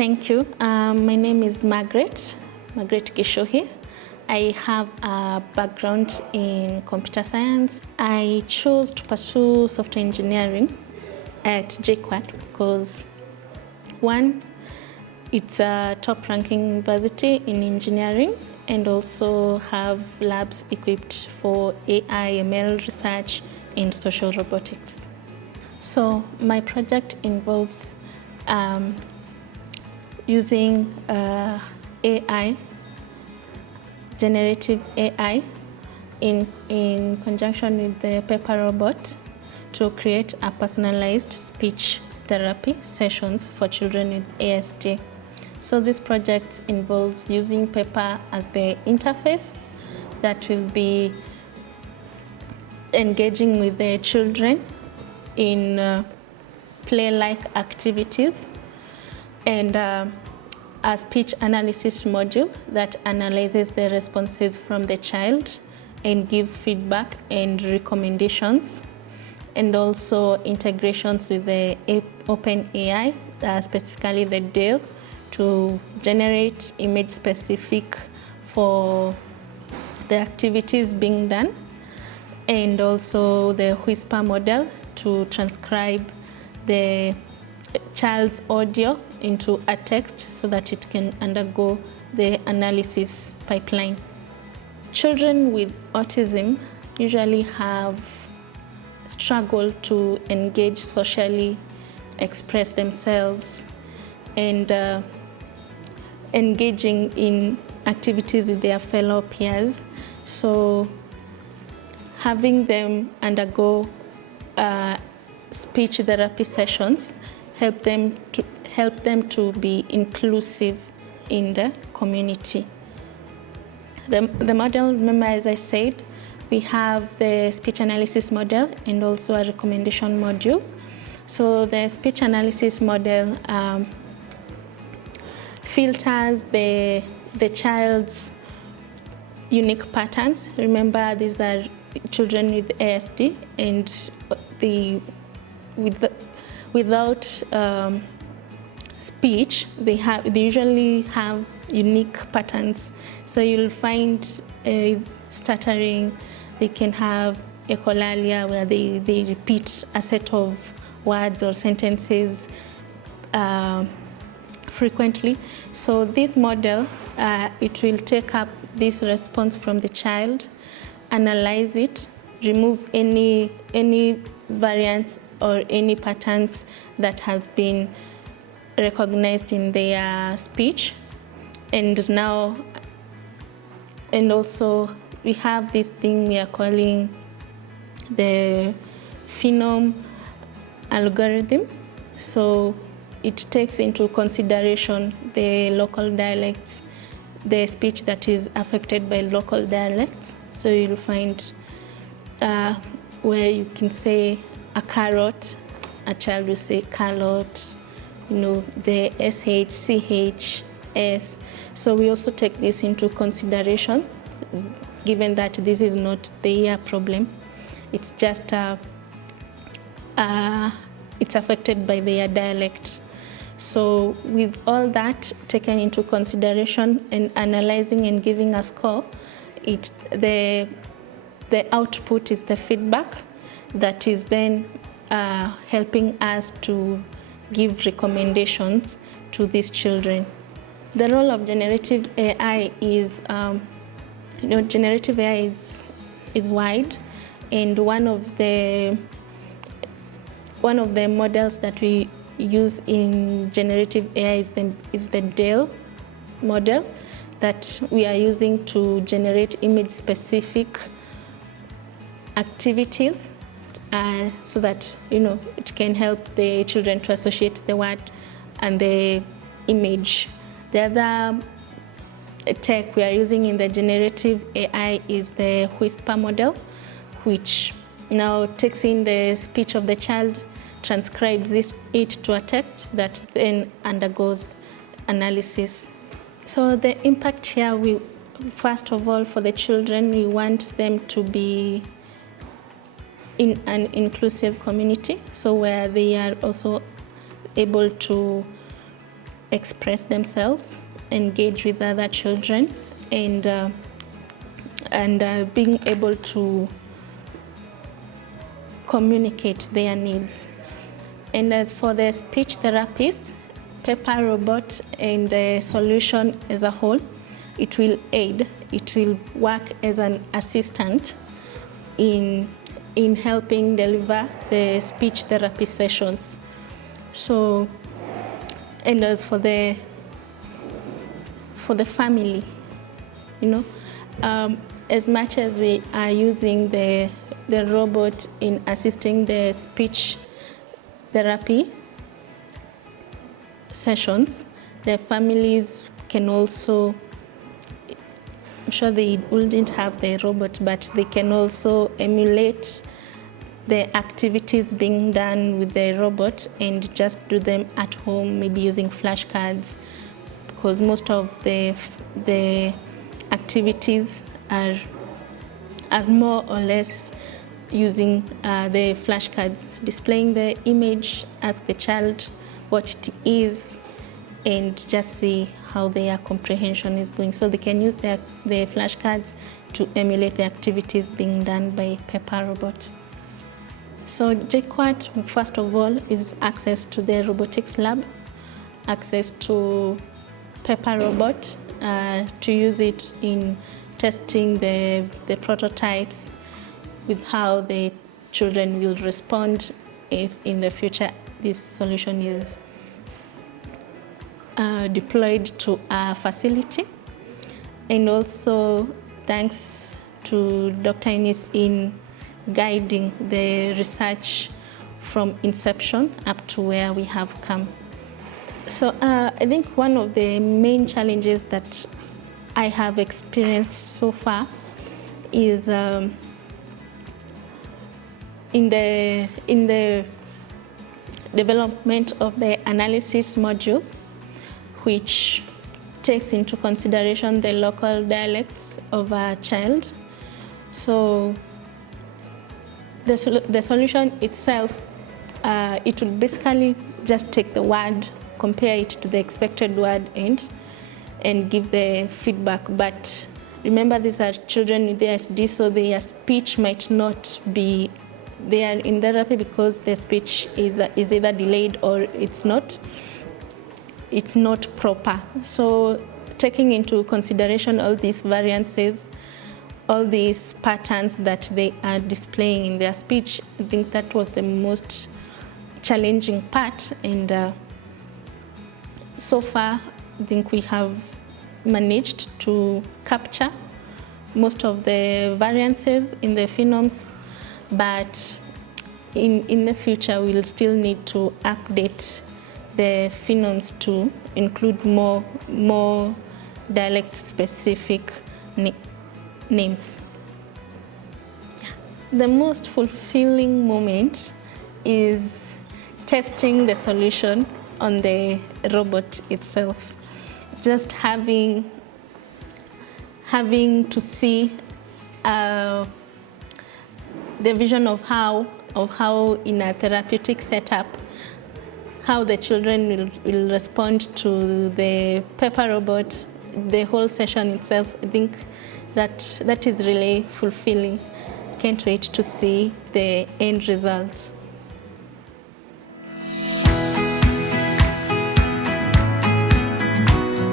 Thank you. My name is Margaret Gichuhi. I have a background in computer science. I chose to pursue software engineering at JKUAT because, one, it's a top-ranking university in engineering and also have labs equipped for AI, ML research in social robotics. So my project involves using AI, generative AI, in conjunction with the paper robot to create a personalized speech therapy sessions for children with ASD. So this project involves using paper as the interface that will be engaging with the children in play-like activities, and a speech analysis module that analyzes the responses from the child and gives feedback and recommendations, and also integrations with the OpenAI, specifically the DALE, to generate image specific for the activities being done, and also the whisper model to transcribe the child's audio into a text so that it can undergo the analysis pipeline. Children with autism usually have struggled to engage socially, express themselves, and engaging in activities with their fellow peers. So having them undergo speech therapy sessions help them to be inclusive in the community. The model, remember, as I said, we have the speech analysis model and also a recommendation module. So the speech analysis model filters the child's unique patterns. Remember, these are children with ASD, and without speech, they usually have unique patterns. So you'll find stuttering. They can have echolalia, where they repeat a set of words or sentences frequently. So this model, it will take up this response from the child, analyze it, remove any variants or any patterns that has been recognized in their speech. And also we have this thing we are calling the phenome algorithm. So it takes into consideration the local dialects, the speech that is affected by local dialects. So you'll find where you can say a carrot, a child will say carrot, the SH, CH, S. So we also take this into consideration, given that this is not the ear problem. It's just it's affected by their dialect. So with all that taken into consideration and analyzing and giving a score, the output is the feedback that is then helping us to give recommendations to these children. The role of generative AI is, generative AI is wide, and one of the models that we use in generative AI is the DALE model that we are using to generate image-specific activities, so that it can help the children to associate the word and the image. The other tech we are using in the generative AI is the whisper model, which now takes in the speech of the child, transcribes it to a text that then undergoes analysis. So the impact here, first of all, for the children, we want them to be in an inclusive community, so where they are also able to express themselves, engage with other children, and being able to communicate their needs. And as for the speech therapists, Pepper Robot and the solution as a whole, it will aid, it will work as an assistant in helping deliver the speech therapy sessions. So, and as for the family, as much as we are using the robot in assisting the speech therapy sessions, the families can also, I'm sure they wouldn't have the robot, but they can also emulate the activities being done with the robot and just do them at home, maybe using flashcards, because most of the activities are more or less using the flashcards, displaying the image, ask the child what it is, and just see how their comprehension is going. So they can use the flashcards to emulate the activities being done by Pepper Robot. So JKUAT, first of all, is access to the robotics lab, access to Pepper Robot, to use it in testing the prototypes with how the children will respond if in the future this solution is deployed to a facility. And also thanks to Dr. Eunice in guiding the research from inception up to where we have come. So I think one of the main challenges that I have experienced so far is in the development of the analysis module, which takes into consideration the local dialects of a child. So the solution itself, it will basically just take the word, compare it to the expected word, and give the feedback. But remember, these are children with ASD, so their speech might not be there in therapy because their speech is either delayed or it's not proper. So taking into consideration all these variances, all these patterns that they are displaying in their speech, I think that was the most challenging part. And so far, I think we have managed to capture most of the variances in the phonemes, but in the future, we'll still need to update the phonemes to include more dialect-specific names. The most fulfilling moment is testing the solution on the robot itself. Just having to see the vision of how in a therapeutic setup, how the children will respond to the Pepper Robot, the whole session itself. I think that is really fulfilling. Can't wait to see the end results.